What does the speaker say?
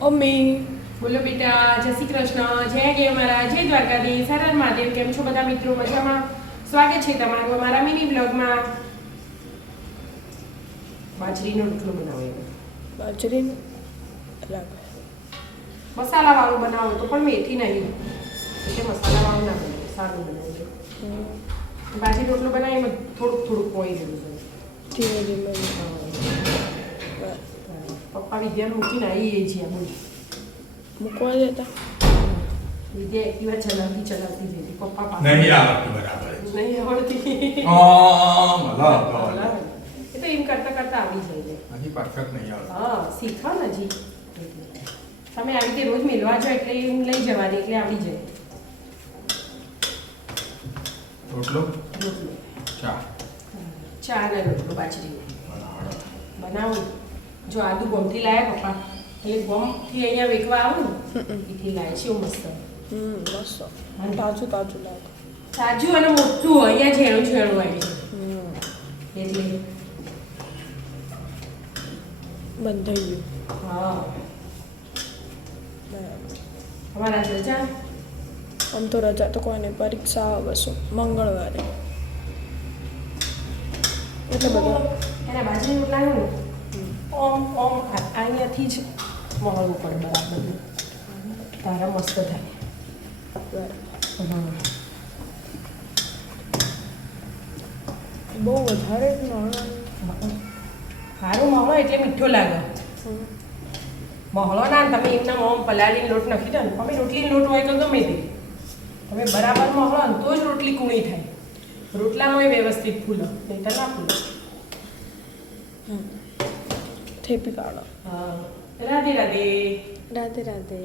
Mummy બોલો બેટા, જય શ્રી કૃષ્ણ, જય જય અમારા, જય દ્વારકાધીશ, હર હર મહાદેવ. કેમ છો બધા મિત્રો? મજામાં? સ્વાગત છે તમારું અમારા મિની બ્લોગમાં. બાજરીનો રોટલો બનાવ્યો. બાજરીનું મસાલાવાળું બનાવો તો પણ મેથી નહીં, એટલે મસાલાવાળું ના બનાવો, સારું બનાવજો. બાજરી રોટલો બનાવી એમાં થોડુંક થોડુંક પોઈ દેવું ધીમે ધીમે પપ્પા વિદ્યાને મૂકીને આવી છીએ બોલ. મૂકવા દેતા વિદ્યા એકટીવા ચલાવતી જતી પપ્પા પાસે નહીં આવડતું બરાબર નહીં આવડતી. એ તો એમ કરતા કરતા આવડી જાય. હજી પરફેક્ટ નહીં આવડતું. હા, શીખો ને હજી. તમે આવી રીતે રોજ મેળવા છો એટલે એમ લઈ જવા દે એટલે આવડી જાય. રોટલો રોટલો ચા ચા ને રોટલો બાજરી બનાવું. જો આદુ ગોમથી લાયા પપ્પા, એટલે ગોમથી અહીંયા વેચવા આવું ને એથી લાય છે એવું મસ્ત. મસ્ત તાજું તાજું લાગે. તાજું અને મોટું હોય, અહીંયા ઝેણું ઝેણું આવી છે એટલે બંધ થઈ ગયું. હા. બરાબર. અમારા રજા આમ તો રજા તો કોઈ નહીં, પરીક્ષા આવે શું મંગળવારે એટલે બધા એના બાજરી રોટલાનું ઓમ ઓમ અહીંયાથી જ મળવું પડે બરાબર, તારા મસ્ત થાય. બહુ વધારે સારું મહળો એટલે મીઠો લાગે. મહળો ના ને તમે એમના મોં પલાળીને લોટ નાખી દો ને, અમે રોટલીનો લોટ હોય તો ગમે તે તમે બરાબર મહળો ને તો જ રોટલી કૂણી થાય. રોટલામાં વ્યવસ્થિત ફૂલો, નહીં તો ના ફૂલો. થેપી કાઢો. હા, રાધે રાધે. રાધે રાધે.